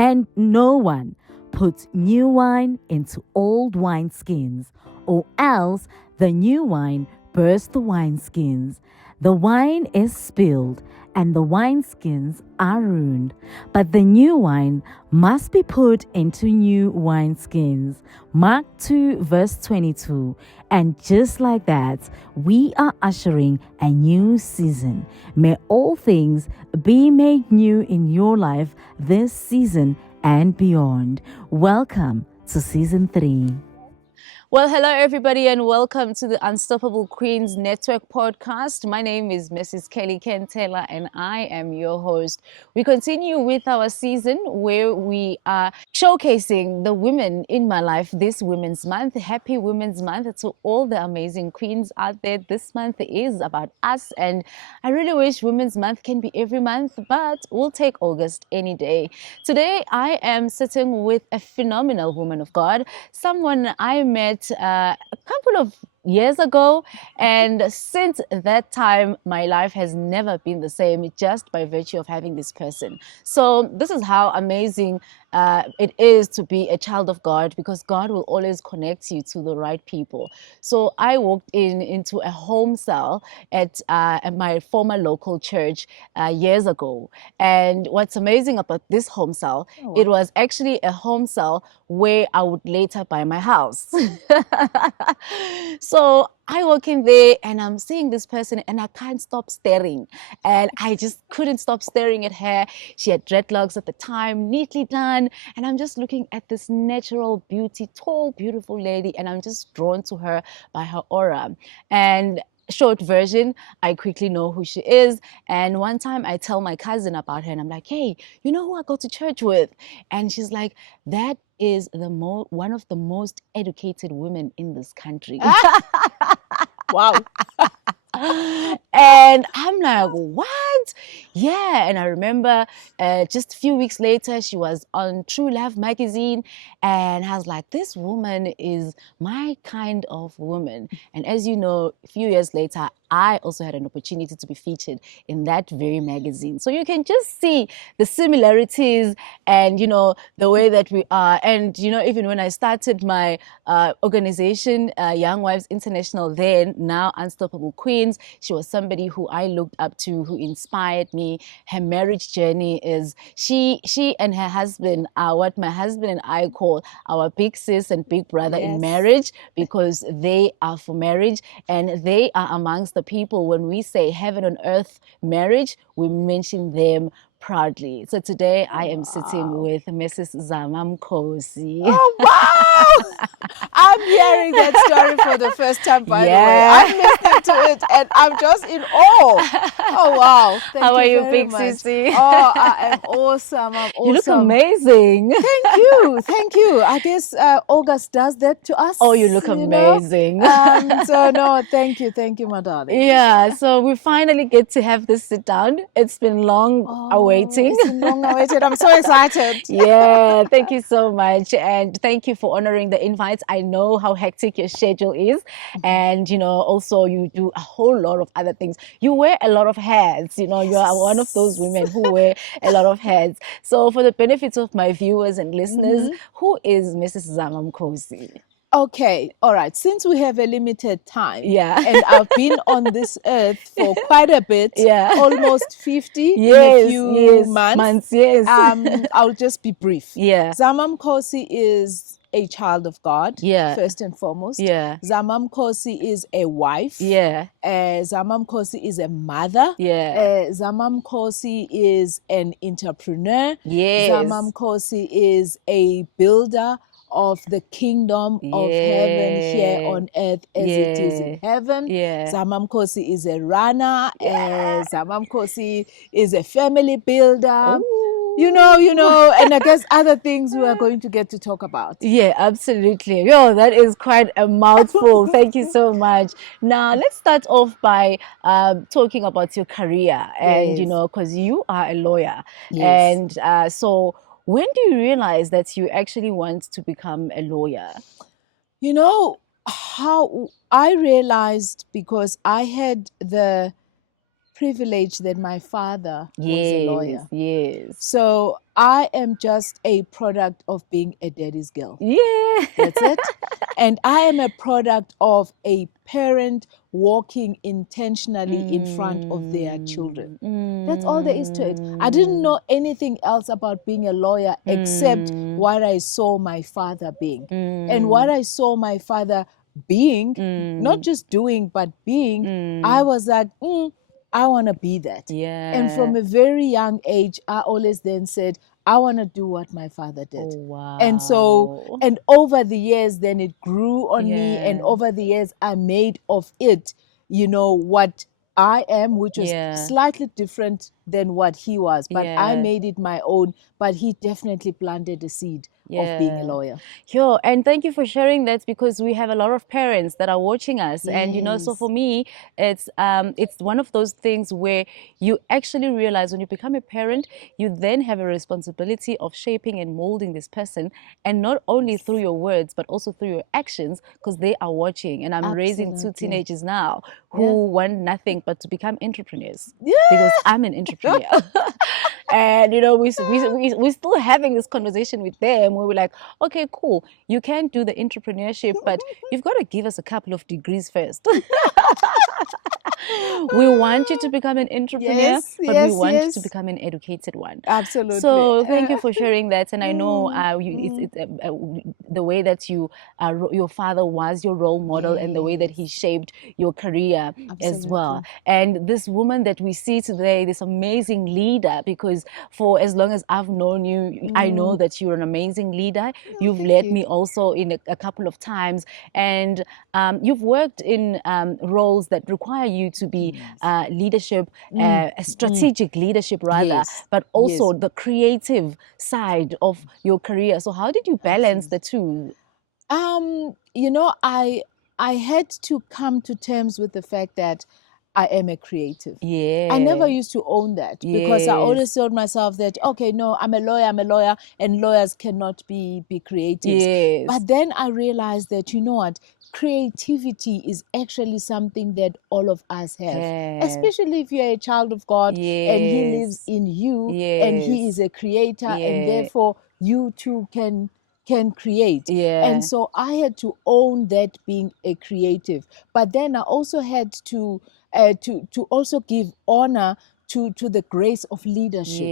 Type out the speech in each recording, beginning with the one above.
And no one puts new wine into old wineskins, or else the new wine bursts the wineskins. The wine is spilled and the wineskins are ruined, but the new wine must be put into new wineskins. Mark 2, verse 22. And just like that, we are ushering a new season. May all things be made new in your life this season and beyond. Welcome to season 3. Well, hello, everybody, and welcome to the Unstoppable Queens Network podcast. My name is Mrs. Kelly Kentela, and I am your host. We continue with our season where we are showcasing the women in my life this Women's Month. Happy Women's Month to all the amazing queens out there. This month is about us, and I really wish Women's Month can be every month, but we'll take August any day. Today, I am sitting with a phenomenal woman of God, someone I met a couple of years ago, and since that time my life has never been the same just by virtue of having this person. So this is how amazing it is to be a child of God, because God will always connect you to the right people. So I walked into a home cell at my former local church years ago, and what's amazing about this home cell, it was actually a home cell where I would later buy my house. So I walk in there and I'm seeing this person and I can't stop staring. And I just couldn't stop staring at her. She had dreadlocks at the time, neatly done. And I'm just looking at this natural beauty, tall, beautiful lady. And I'm just drawn to her by her aura. And short version, I quickly know who she is. And one time I tell my cousin about her and I'm like, hey, you know who I go to church with? And she's like, that is one of the most educated women in this country. Wow. And I'm like, what? Yeah. And I remember just a few weeks later, she was on True Love magazine, and I was like, this woman is my kind of woman. And as you know, a few years later, I also had an opportunity to be featured in that very magazine. So you can just see the similarities and, you know, the way that we are. And, you know, even when I started my organization, Young Wives International, then now Unstoppable Queens, she was somebody who I looked up to, who inspired me. Her marriage journey is, she and her husband are what my husband and I call our big sis and big brother in marriage, because they are for marriage, and they are amongst the people, when we say heaven on earth marriage, we mention them proudly. So today I am sitting with Mrs. Zama Mkosi. Oh, wow! I'm hearing that story for the first time, by the way. I'm listening to it and I'm just in awe. Oh, wow. How are you, big much. sissy? Oh, I am awesome. I'm awesome. You look amazing. Thank you. Thank you. I guess August does that to us. Oh, you look amazing. So, no, thank you. Thank you, my darling. Yeah, so we finally get to have this sit down. It's been long awaiting. It's been long awaited. I'm so excited. Yeah, thank you so much. And thank you for honoring the invites. I know how hectic your schedule is. And, you know, also you do a whole lot of other things. You wear a lot of hats. You know, you are one of those women who wear a lot of hats. So for the benefits of my viewers and listeners, who is Mrs. Zama Mkosi? Okay, all right. Since we have a limited time, and I've been on this earth for quite a bit, almost 50 in a few months. I'll just be brief. Zama Mkosi is a child of God, first and foremost. Zama Mkosi is a wife. Zama Mkosi is a mother. Zama Mkosi is an entrepreneur. Zama Mkosi is a builder of the kingdom of heaven here on earth as it is in heaven. Zama Mkosi is a runner. Zama Mkosi is a family builder. Ooh. You know, and I guess other things we are going to get to talk about. Yeah, absolutely. Yo, that is quite a mouthful. Thank you so much. Now, let's start off by talking about your career. And, you know, because you are a lawyer. And so when do you realize that you actually want to become a lawyer? You know, how I realized, because I had the privilege that my father was a lawyer. Yes. So I am just a product of being a daddy's girl. Yeah. That's it. And I am a product of a parent walking intentionally in front of their children. That's all there is to it. I didn't know anything else about being a lawyer except what I saw my father being. And what I saw my father being, not just doing, but being, I was like, I want to be that. Yeah. And from a very young age, I always then said, I want to do what my father did. Oh, wow. And so, and over the years, then it grew on me. Yeah. And over the years, I made of it, you know, what I am, which was slightly different than what he was. But I made it my own. But he definitely planted the seed of being a lawyer. Sure. And thank you for sharing that, because we have a lot of parents that are watching us. And, you know, so for me, it's one of those things where you actually realize when you become a parent, you then have a responsibility of shaping and molding this person. And not only through your words, but also through your actions, because they are watching. And I'm raising 2 teenagers now who want nothing but to become entrepreneurs. Because I'm an entrepreneur. And, you know, we're still having this conversation with them where we're like, okay, cool, you can do the entrepreneurship, but you've got to give us a couple of degrees first. We want you to become an entrepreneur, but we want you to become an educated one. Absolutely. So thank you for sharing that. And I know the way that your father was your role model and the way that he shaped your career as well. And this woman that we see today, this amazing leader, because for as long as I've known you, I know that you're an amazing leader. You've led me also in a couple of times, and you've worked in roles that require you to be leadership, strategic leadership rather, but also the creative side of your career. So how did you balance the two? You know, I had to come to terms with the fact that I am a creative. I never used to own that because I always told myself that, okay, no, I'm a lawyer, and lawyers cannot be creatives. But then I realized that, you know what, creativity is actually something that all of us have, especially if you're a child of God and He lives in you and He is a creator, and therefore you too can create. And so I had to own that being a creative. But then I also had to also give honor to the grace of leadership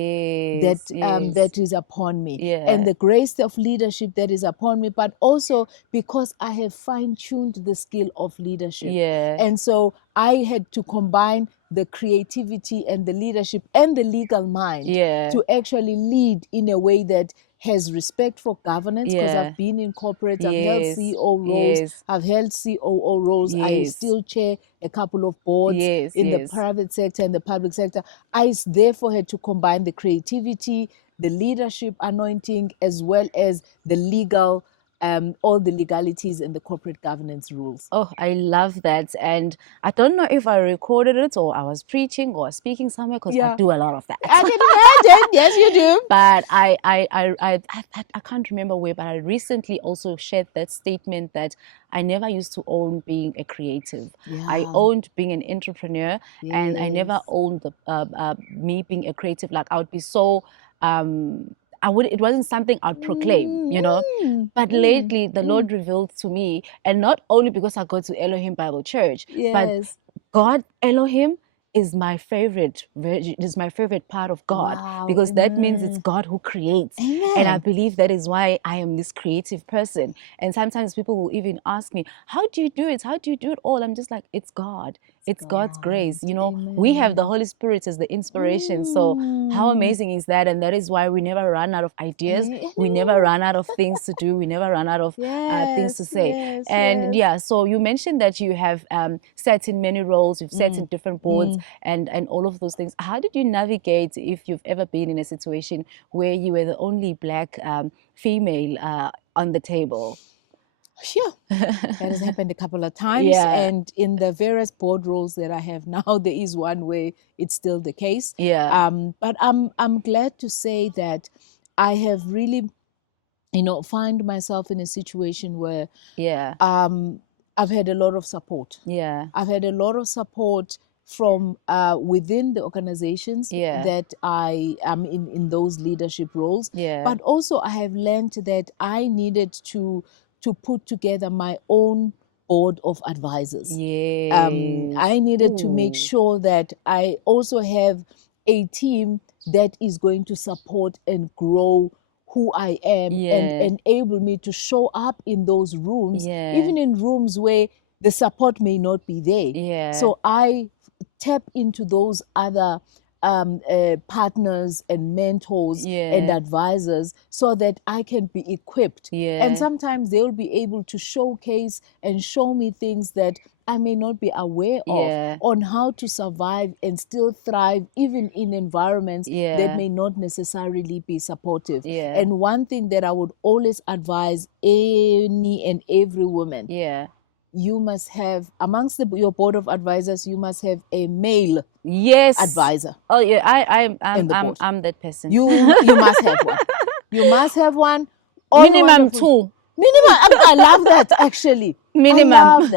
that is upon me, and the grace of leadership that is upon me, but also because I have fine-tuned the skill of leadership. And so I had to combine the creativity and the leadership and the legal mind to actually lead in a way that has respect for governance, because I've been in corporates, I've held CEO roles, I've held COO roles, I still chair a couple of boards in the private sector and the public sector. I therefore had to combine the creativity, the leadership anointing, as well as the legal all the legalities and the corporate governance rules. Oh, I love that. And I don't know if I recorded it or I was preaching or speaking somewhere, because I do a lot of that. I can imagine. Yes, you do. But I can't remember where, but I recently also shared that statement that I never used to own being a creative. I owned being an entrepreneur, and I never owned me being a creative. Like, I would be so it wasn't something I'd proclaim, you know. But lately, the Lord revealed to me, and not only because I go to Elohim Bible Church, but God, Elohim, is my favorite part of God, because that means it's God who creates. And I believe that is why I am this creative person. And sometimes people will even ask me, how do you do it? How do you do it all? I'm just like, it's God. It's God's grace. You know, we have the Holy Spirit as the inspiration. So how amazing is that? And that is why we never run out of ideas. We never run out of things to do. We never run out of things to say. So you mentioned that you have sat in many roles, you've sat in different boards and all of those things. How did you navigate, if you've ever been in a situation where you were the only Black female on the table? Sure. That has happened a couple of times. And in the various board roles that I have now, there is one where it's still the case. But I'm glad to say that I have really, you know, find myself in a situation where I've had a lot of support. I've had a lot of support from within the organizations that I am in those leadership roles. But also I have learned that I needed to put together my own board of advisors. I needed to make sure that I also have a team that is going to support and grow who I am and enable me to show up in those rooms, even in rooms where the support may not be there. So I tap into those other partners and mentors and advisors so that I can be equipped. And sometimes they'll be able to showcase and show me things that I may not be aware of on how to survive and still thrive even in environments that may not necessarily be supportive. And one thing that I would always advise any and every woman, you must have, amongst your board of advisors, you must have a male advisor. Oh yeah, I'm that person. You must have one. You must have one. Minimum 2. Minimum. I love that actually. Minimum.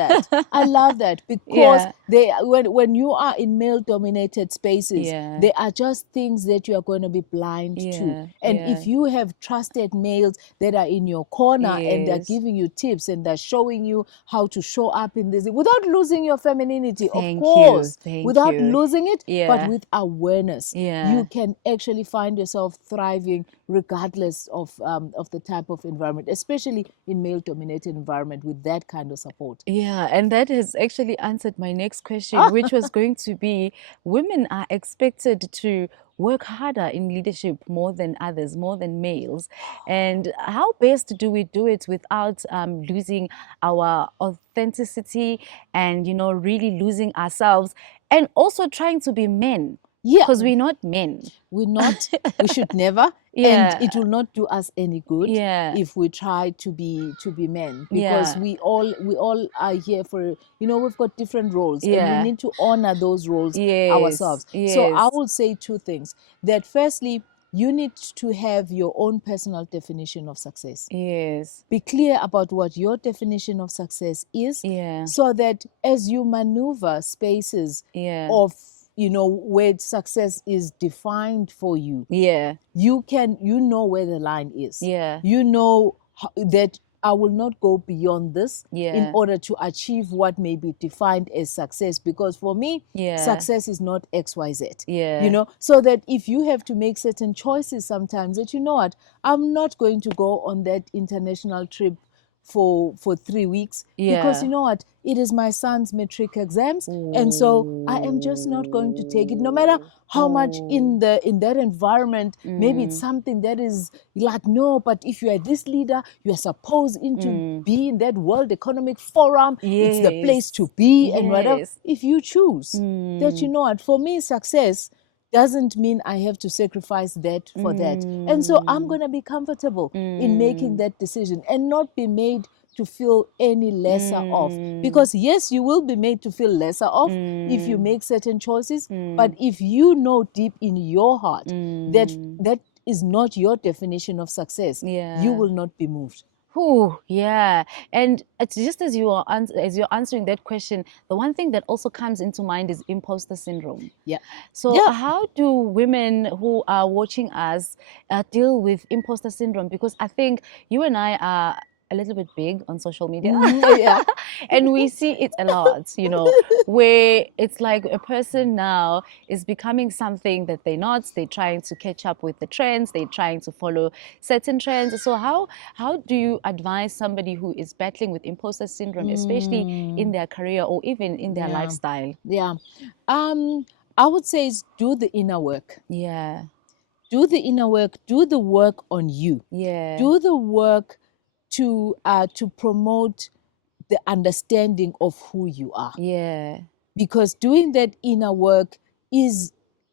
I love that because when you are in male-dominated spaces, there are just things that you are going to be blind to. And if you have trusted males that are in your corner and they're giving you tips and they're showing you how to show up in this without losing your femininity, without losing it, but with awareness, you can actually find yourself thriving regardless of the type of environment, especially in male-dominated environment with that kind of support. Yeah, and that has actually answered my next question, which was going to be, women are expected to work harder in leadership more than others, more than males. And how best do we do it without losing our authenticity and, you know, really losing ourselves and also trying to be men? Because we're not men. We're not. We should never. And it will not do us any good if we try to be men, because we all are here for, you know, we've got different roles and we need to honor those roles ourselves. So I will say two things. That firstly, you need to have your own personal definition of success. Be clear about what your definition of success is, so that as you maneuver spaces of, you know, where success is defined for you, you know where the line is. You know that I will not go beyond this in order to achieve what may be defined as success, because for me, success is not XYZ. You know, so that if you have to make certain choices sometimes, that you know what, I'm not going to go on that international trip for 3 weeks because you know what, it is my son's matric exams, and so I am just not going to take it, no matter how much in that environment maybe it's something that is like, no, but if you are this leader, you are supposed to be in that World Economic Forum, it's the place to be, and whatever. If you choose that, you know what, for me success doesn't mean I have to sacrifice that for that. And so I'm going to be comfortable in making that decision and not be made to feel any lesser off. Because yes, you will be made to feel lesser off if you make certain choices. But if you know deep in your heart that is not your definition of success, you will not be moved. And it's just as you're answering that question, the one thing that also comes into mind is imposter syndrome. So how do women who are watching us deal with imposter syndrome? Because I think you and I are a little bit big on social media. And we see it a lot, you know, where it's like a person now is becoming something that they're not. They're trying to catch up with the trends. They're trying to follow certain trends. So how do you advise somebody who is battling with imposter syndrome, especially in their career or even in their lifestyle? I would say is do the inner work. Do the inner work. Do the work on you. Do the work to promote the understanding of who you are. Because doing that inner work is,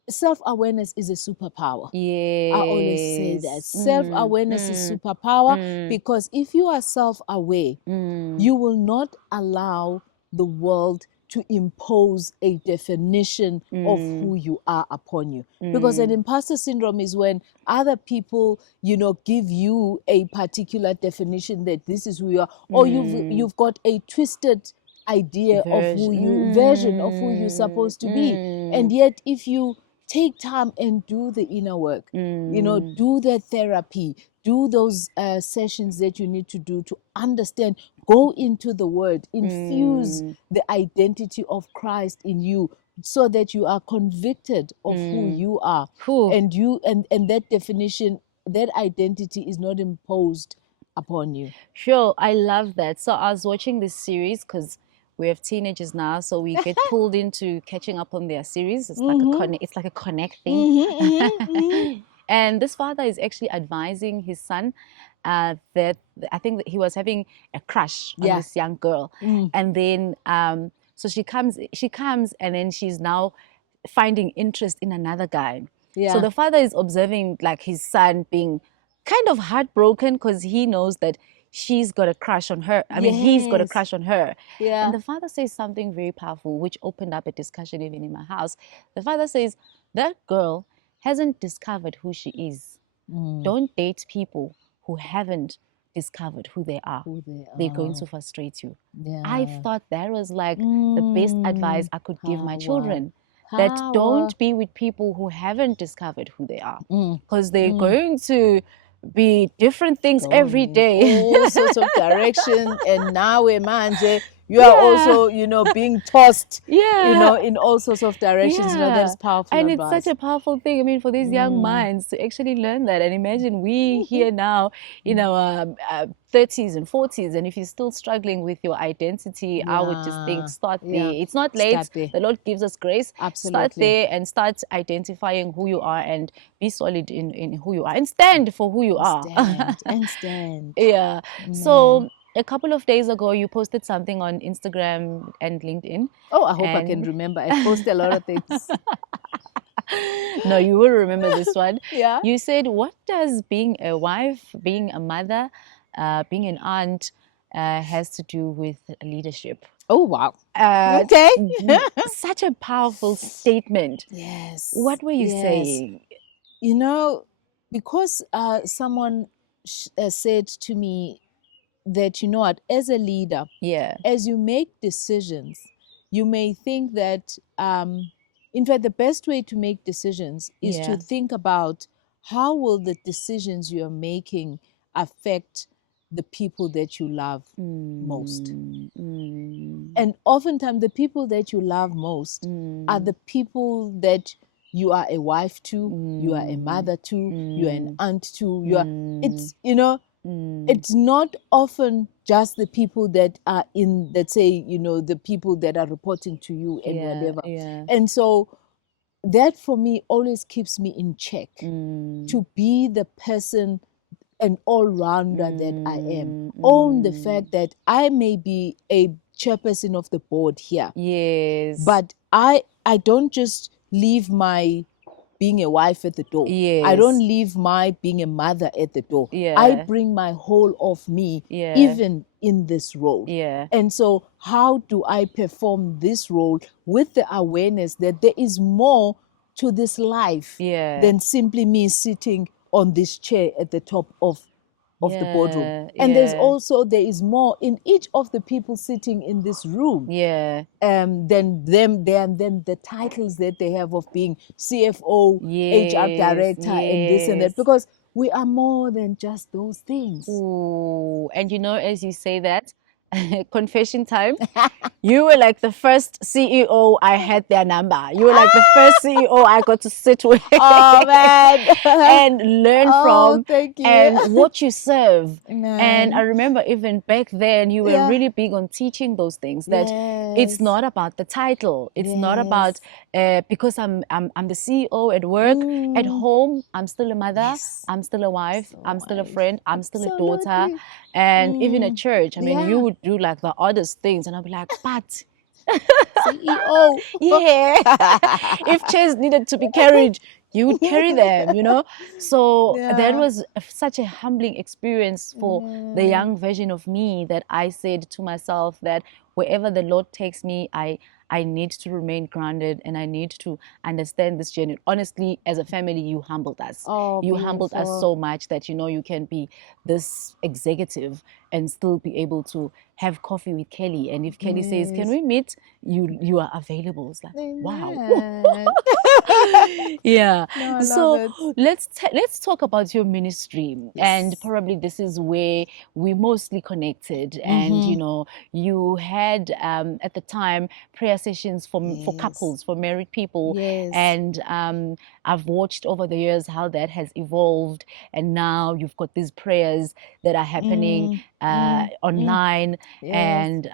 self-awareness is a superpower. I always say that. Self-awareness is superpower, because if you are self-aware, you will not allow the world to impose a definition of who you are upon you. Because an imposter syndrome is when other people, you know, give you a particular definition that this is who you are, or you've got a twisted idea of who you, version of who you're supposed to be. And yet, if you take time and do the inner work, you know, do the therapy, do those sessions that you need to do to understand, go into the word, infuse the identity of Christ in you so that you are convicted of who you are. And you and that definition, that identity is not imposed upon you. Sure, I love that. So I was watching this series because we have teenagers now, so we get pulled into catching up on their series. It's like a connect thing. And this father is actually advising his son that I think that he was having a crush on this young girl, and then so she comes, and then she's now finding interest in another guy. So the father is observing like his son being kind of heartbroken because he knows that she's got a crush on her. I mean, he's got a crush on her. And the father says something very powerful, which opened up a discussion even in my house. The father says, that girl hasn't discovered who she is. Don't date people who haven't discovered who they are. They're going to frustrate you. I thought that was like the best advice I could give my children. That don't be with people who haven't discovered who they are, because they're going to be different things every day. All sorts of direction. And now, manje, you are also, you know, being tossed, you know, in all sorts of directions. You know, that's powerful. And advice. It's such a powerful thing. I mean, for these young minds to actually learn that. And imagine we here now in our 30s and 40s, and if you're still struggling with your identity, I would just think start there. It's not late. The Lord gives us grace. Start there and start identifying who you are and be solid in who you are and stand for who you are. Stand. Yeah. So a couple of days ago, you posted something on Instagram and LinkedIn. Oh, I hope I can remember. I post a lot of things. No, you will remember this one. Yeah. You said, what does being a wife, being a mother, being an aunt has to do with leadership? Oh, wow. Okay. Such a powerful statement. Yes. What were you saying? You know, because someone said to me that, you know what, as a leader, as you make decisions, you may think that, in fact, the best way to make decisions is to think about how will the decisions you're making affect the people that you love most. And oftentimes the people that you love most are the people that you are a wife to, you are a mother to, you are an aunt to, you are, it's, you know, it's not often just the people that are in, let's say, you know, the people that are reporting to you and whatever. And so that for me always keeps me in check to be the person, an all-rounder that I am. Own the fact that I may be a chairperson of the board here. But I don't just leave my being a wife at the door. I don't leave my being a mother at the door. I bring my whole of me even in this role. And so how do I perform this role with the awareness that there is more to this life than simply me sitting on this chair at the top of the boardroom. And there is more in each of the people sitting in this room than the titles that they have of being CFO, HR director, and this and that, because we are more than just those things. Ooh. And you know, as you say that, confession time, you were like the first CEO I had their number. You were like the first CEO I got to sit with. Oh, man. And learn from. Thank you. And what you serve. Man. And I remember even back then, you were really big on teaching those things, that it's not about the title. It's not about, because I'm the CEO at work, at home, I'm still a mother, I'm still a wife, I'm still a friend, I'm still a daughter. And even at church, I mean, you would do like the oddest things, and I'll be like, but CEO. If chairs needed to be carried, you would carry them, you know. So that was such a humbling experience for the young version of me, that I said to myself that wherever the Lord takes me, I need to remain grounded, and I need to understand this journey. Honestly, as a family, you humbled us. Oh, you humbled us so much that, you can be this executive and still be able to have coffee with Kelly. And if Kelly says, can we meet? You are available. It's like, wow. Yeah. No, I so love it. let's talk about your ministry. And probably this is where we mostly connected. And you had at the time prayer sessions for couples, for married people. And I've watched over the years how that has evolved, and now you've got these prayers that are happening online. And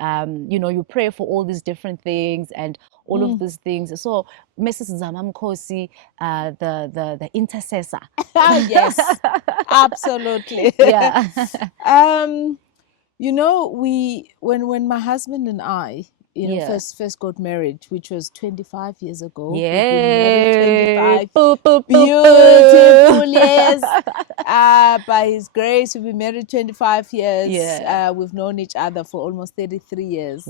you pray for all these different things and all of these things. So Mrs. Zama Mkosi, the intercessor. Yes, absolutely. Yeah. When my husband and I, first got married, which was 25 years ago. Yeah. We've been married 25 beautiful years. By His grace, we've been married 25 years. Yeah. We've known each other for almost 33 years.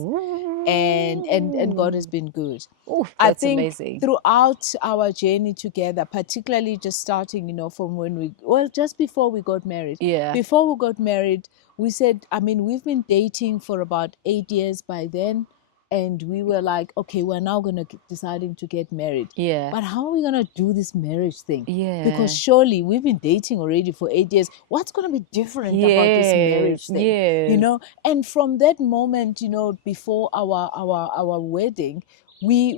And God has been good. Ooh, I think amazing. Throughout our journey together, particularly just starting, from just before we got married. Yeah. Before we got married, we said, we've been dating for about 8 years by then. And we were like, okay, we're now deciding to get married. Yeah. But how are we going to do this marriage thing? Yeah. Because surely we've been dating already for 8 years. What's going to be different about this marriage thing? Yes. And from that moment, before our wedding, we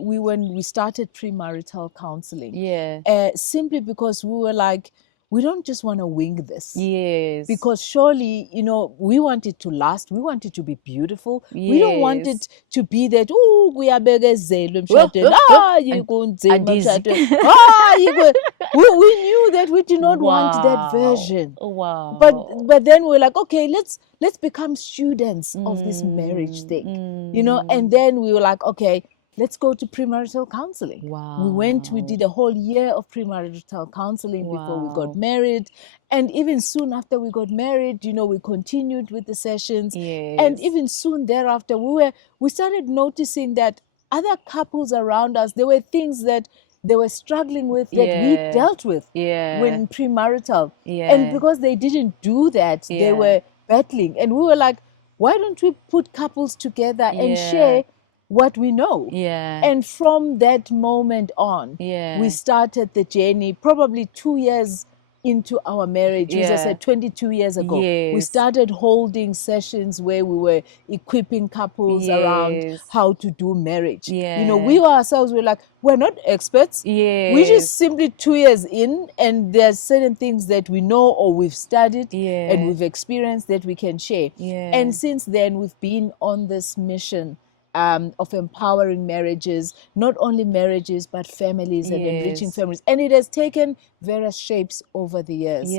started premarital counseling. Yeah. Simply because we were like, we don't just want to wing this. Yes. Because surely, we want it to last. We want it to be beautiful. Yes. We don't want it to be that, we knew that we did not want that version. Wow. But then we're like, okay, let's become students of this marriage thing. And then we were like, okay, let's go to premarital counseling. Wow. We did a whole year of premarital counseling before we got married. And even soon after we got married, we continued with the sessions. Yes. And even soon thereafter, we started noticing that other couples around us, there were things that they were struggling with that we dealt with when premarital. And because they didn't do that, they were battling. And we were like, why don't we put couples together and share what we know? And from that moment on, we started the journey probably 2 years into our marriage, which I said 22 years ago. We started holding sessions where we were equipping couples around how to do marriage. We ourselves were like, we're not experts. We just simply 2 years in, and there's certain things that we know or we've studied and we've experienced that we can share. And since then, we've been on this mission of empowering marriages, not only marriages, but families and enriching families. And it has taken various shapes over the years.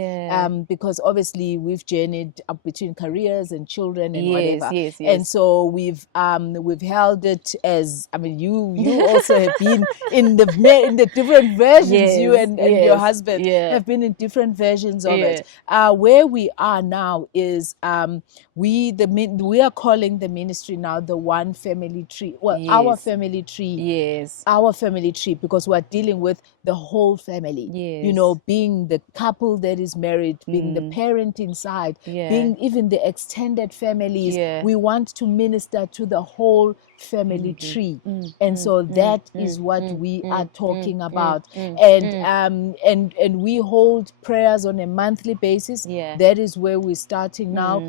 Because obviously we've journeyed up between careers and children and whatever. And so we've held it as, you also have been in the different versions. You and your husband have been in different versions of it. Where we are now is we are calling the ministry now the One Family Tree. Well, our family tree. Our family tree, because we're dealing with the whole family. Being the couple that is married, being the parenting side, being even the extended families. We want to minister to the whole family tree. And so that is what we are talking about. And we hold prayers on a monthly basis. That is where we're starting now.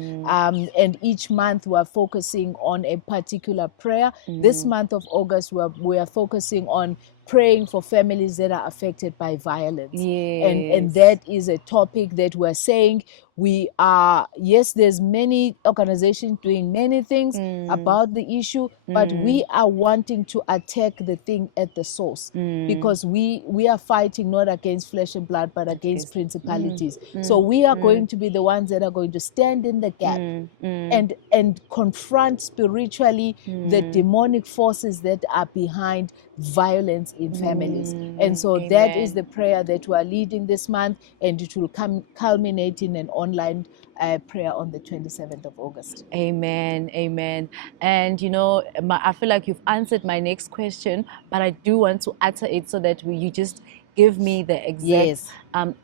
And each month we're focusing on a particular prayer. This month of August, we are focusing on praying for families that are affected by violence. And that is a topic that we're saying there's many organizations doing many things about the issue, but we are wanting to attack the thing at the source, because we are fighting not against flesh and blood, but against principalities. So we are going to be the ones that are going to stand in the gap and confront spiritually the demonic forces that are behind violence in families. And so that is the prayer that we are leading this month, and it will culminate in an online prayer on the 27th of August. Amen. Amen. And you know, I feel like you've answered my next question, but I do want to utter it so that you just give me the exact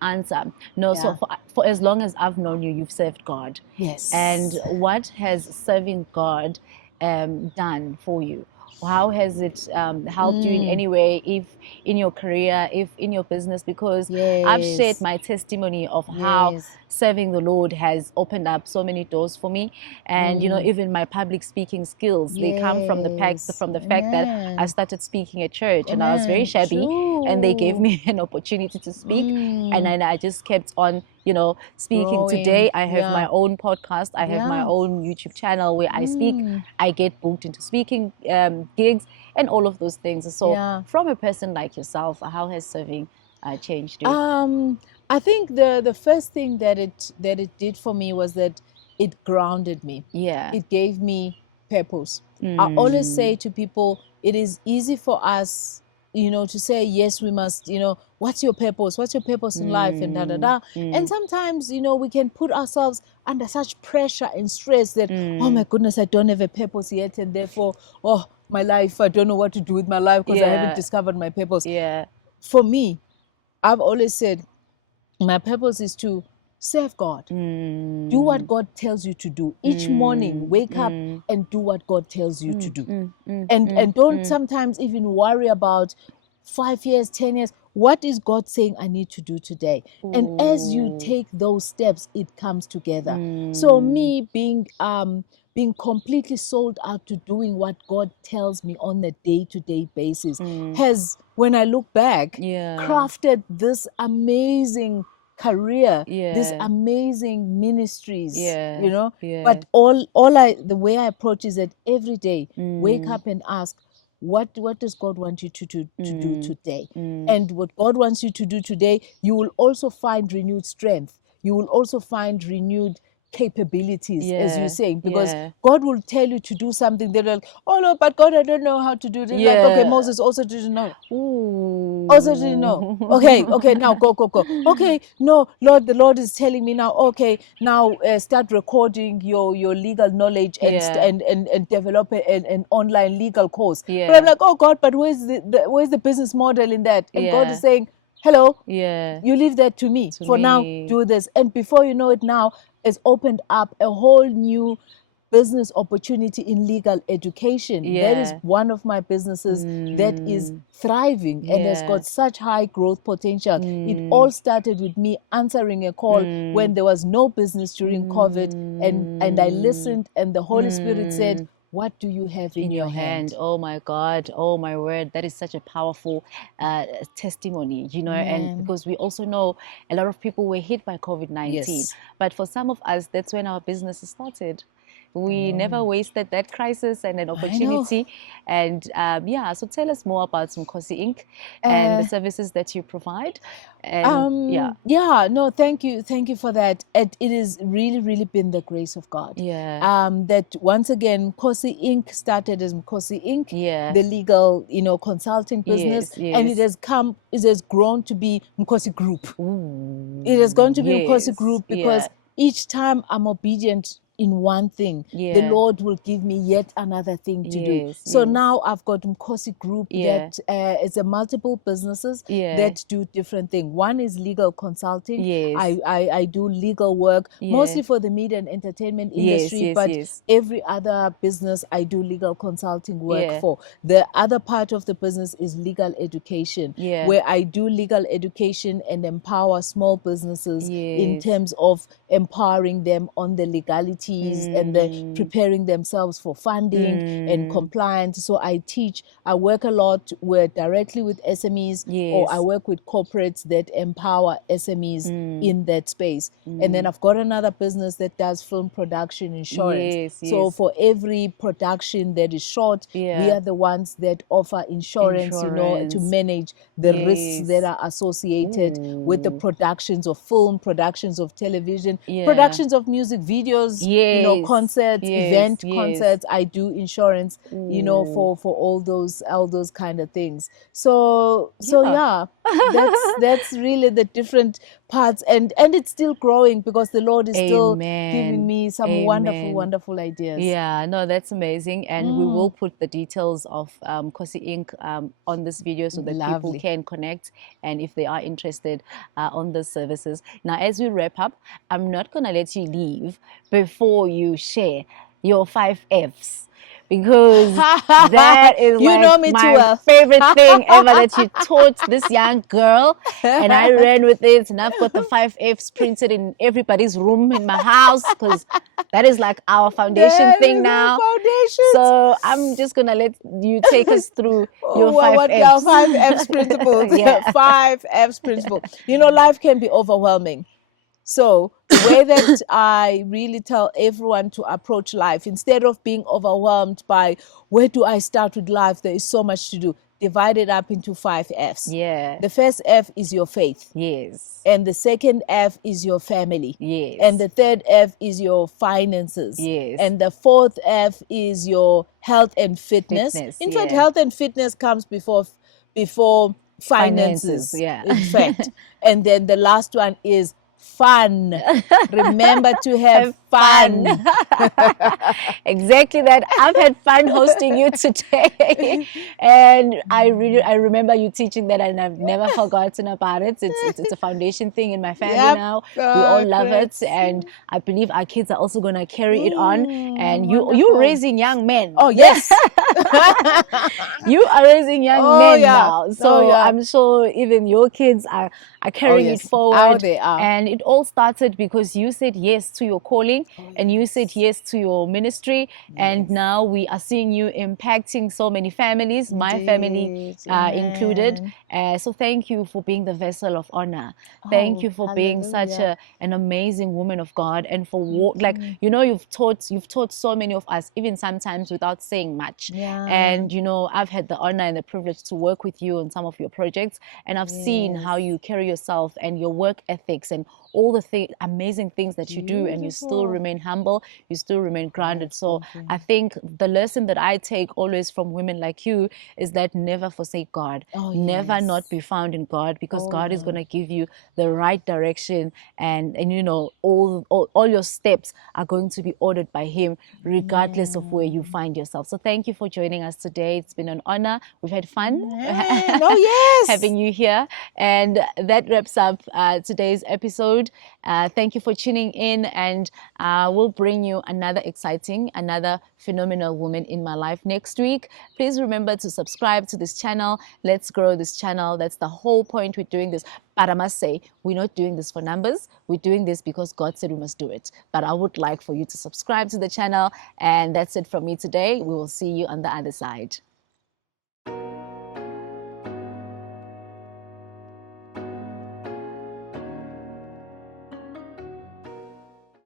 answer. No, so for as long as I've known you, you've served God. Yes. And what has serving God done for you? How has it helped you in any way, if in your career, if in your business? Because I've shared my testimony of how serving the Lord has opened up so many doors for me. And, you know, even my public speaking skills, they come from the fact that I started speaking at church and I was very shabby. And they gave me an opportunity to speak. And then I just kept on, you know, speaking. Today I have my own podcast. I have my own YouTube channel where I speak. I get booked into speaking gigs and all of those things. So from a person like yourself, how has serving changed you? I think the first thing that it did for me was that it grounded me. It gave me purpose. I always say to people, it is easy for us, you know, to say, yes, we must, you know, what's your purpose? What's your purpose in life? And da da da. And sometimes, you know, we can put ourselves under such pressure and stress that, oh my goodness, I don't have a purpose yet. And therefore, oh, my life, I don't know what to do with my life because I haven't discovered my purpose. For me, I've always said, my purpose is to serve God. Do what God tells you to do. Each morning, wake up and do what God tells you to do. And don't sometimes even worry about 5 years, 10 years. What is God saying I need to do today? And as you take those steps, it comes together. So me being completely sold out to doing what God tells me on a day-to-day basis has, when I look back, crafted this amazing career, these amazing ministries, you know. But the way I approach is that every day, wake up and ask, what does God want you to do today? And what God wants you to do today, you will also find renewed strength. You will also find renewed capabilities, as you're saying, because God will tell you to do something. They're like, oh no, but God, I don't know how to do it. Like, okay, Moses also didn't know. Also didn't know. Okay, now go. Okay, no, Lord, the Lord is telling me now. Okay, now start recording your legal knowledge and develop an online legal course. But I'm like, oh God, but where's the business model in that? And God is saying, hello, you leave that to me. For now, do this. And before you know it, now it's opened up a whole new business opportunity in legal education. That is one of my businesses that is thriving and has got such high growth potential. It all started with me answering a call when there was no business during COVID, and I listened, and the Holy Spirit said, what do you have in your hand? Oh my God, oh my word, that is such a powerful testimony, you know. And because we also know a lot of people were hit by COVID-19, but for some of us, that's when our business started. We never wasted that crisis and an opportunity. And so tell us more about Mkosi Inc. and the services that you provide. And no, thank you for that. It is really been the grace of God. That once again, Mkosi Inc. started as Mkosi Inc. The legal, you know, consulting business, and it has grown to be Mkosi Group. It has gone to be Mkosi Group because each time I'm obedient in one thing, the Lord will give me yet another thing to do. So now I've got Mkosi Group that is a multiple businesses that do different things. One is legal consulting. I do legal work mostly for the media and entertainment industry, but every other business I do legal consulting work for. The other part of the business is legal education, where I do legal education and empower small businesses in terms of empowering them on the legality and the preparing themselves for funding and compliance. So I work a lot directly with SMEs, or I work with corporates that empower SMEs in that space. And then I've got another business that does film production insurance. So for every production that is shot, we are the ones that offer insurance, you know, to manage the risks that are associated with the productions of film, productions of television, productions of music videos, concerts, event concerts. I do insurance, for all those kind of things. So that's really the different parts, and it's still growing because the Lord is still giving me some wonderful ideas. Yeah, no, that's amazing, and we will put the details of Mkosi Inc. On this video so that people can connect, and if they are interested on the services. Now, as we wrap up, I'm not gonna let you leave before you share your 5 Fs. Because that is my favorite thing ever that you taught this young girl, and I ran with it, and I've got the 5 Fs printed in everybody's room in my house because that is like our foundation thing now. So I'm just gonna let you take us through your 5 Fs. Our 5 Fs principles. 5 Fs principle. Life can be overwhelming. So the way that I really tell everyone to approach life, instead of being overwhelmed by where do I start with life, there is so much to do. Divide it up into 5 Fs. Yeah. The first F is your faith. Yes. And the second F is your family. Yes. And the third F is your finances. Yes. And the fourth F is your health and fitness. In fact, health and fitness comes before finances. In fact. And then the last one is fun. Remember to have fun. Exactly that. I've had fun hosting you today, and I remember you teaching that, and I've never forgotten about it. It's a foundation thing in my family now. We all love it, and I believe our kids are also going to carry it on. And you're raising young men. Oh yes. You are raising young men now, so I'm sure even your kids are carrying it forward. They are. And it all started because you said yes to your calling, and you said yes to your ministry, and now we are seeing you impacting so many families, my family included. So thank you for being the vessel of honor. Thank you for being such an amazing woman of God, and for you've taught so many of us, even sometimes without saying much. And I've had the honor and the privilege to work with you on some of your projects, and I've seen how you carry yourself and your work ethics and all the amazing things that you do, and you still remain humble, you still remain grounded. So I think the lesson that I take always from women like you is that never forsake God, never not be found in God, because God is going to give you the right direction, and all your steps are going to be ordered by Him, regardless of where you find yourself. So thank you for joining us today. It's been an honor. We've had fun having you here, and that wraps up today's episode. Thank you for tuning in, and we'll bring you another exciting, another phenomenal woman in my life next week. Please remember to subscribe to this channel. Let's grow this channel. That's the whole point with doing this. But I must say, we're not doing this for numbers. We're doing this because God said we must do it. But I would like for you to subscribe to the channel. And that's it from me today. We will see you on the other side.